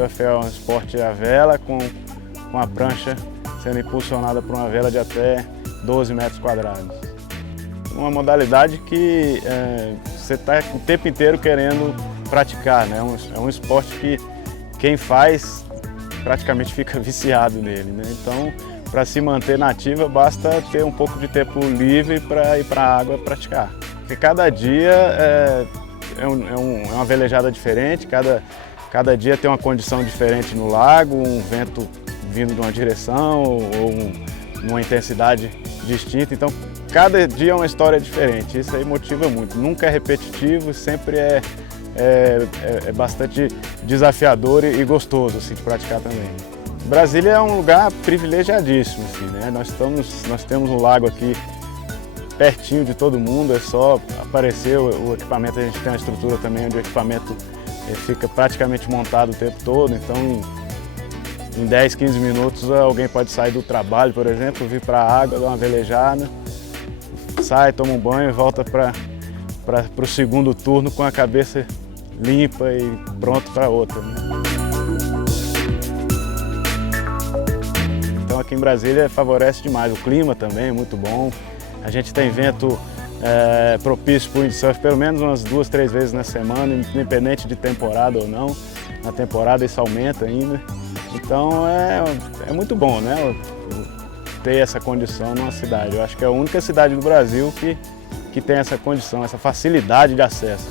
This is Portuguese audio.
windsurf é um esporte à vela, com a prancha sendo impulsionada por uma vela de até 12 metros quadrados. Uma modalidade que você está o tempo inteiro querendo praticar, né? É um esporte que quem faz praticamente fica viciado nele, né? Então, para se manter na ativa, basta ter um pouco de tempo livre para ir para a água praticar. Porque cada dia é uma velejada diferente, cada dia tem uma condição diferente no lago, um vento vindo de uma direção ou uma intensidade distinta. Então, cada dia é uma história diferente. Isso aí motiva muito. Nunca é repetitivo, sempre é bastante desafiador e gostoso assim, de praticar também. Brasília é um lugar privilegiadíssimo, assim, né? Nós temos um lago aqui pertinho de todo mundo, é só aparecer o equipamento. A gente tem uma estrutura também onde o equipamento fica praticamente montado o tempo todo, então em 10, 15 minutos alguém pode sair do trabalho, por exemplo, vir para a água, dar uma velejada, sai, toma um banho e volta para o segundo turno com a cabeça limpa e pronto para outra, né? Então aqui em Brasília favorece demais, o clima também é muito bom, a gente tem vento propício para o windsurf pelo menos umas 2, 3 vezes na semana, independente de temporada ou não. Na temporada isso aumenta ainda, então é muito bom, né, ter essa condição numa cidade. Eu acho que é a única cidade do Brasil que tem essa condição, essa facilidade de acesso.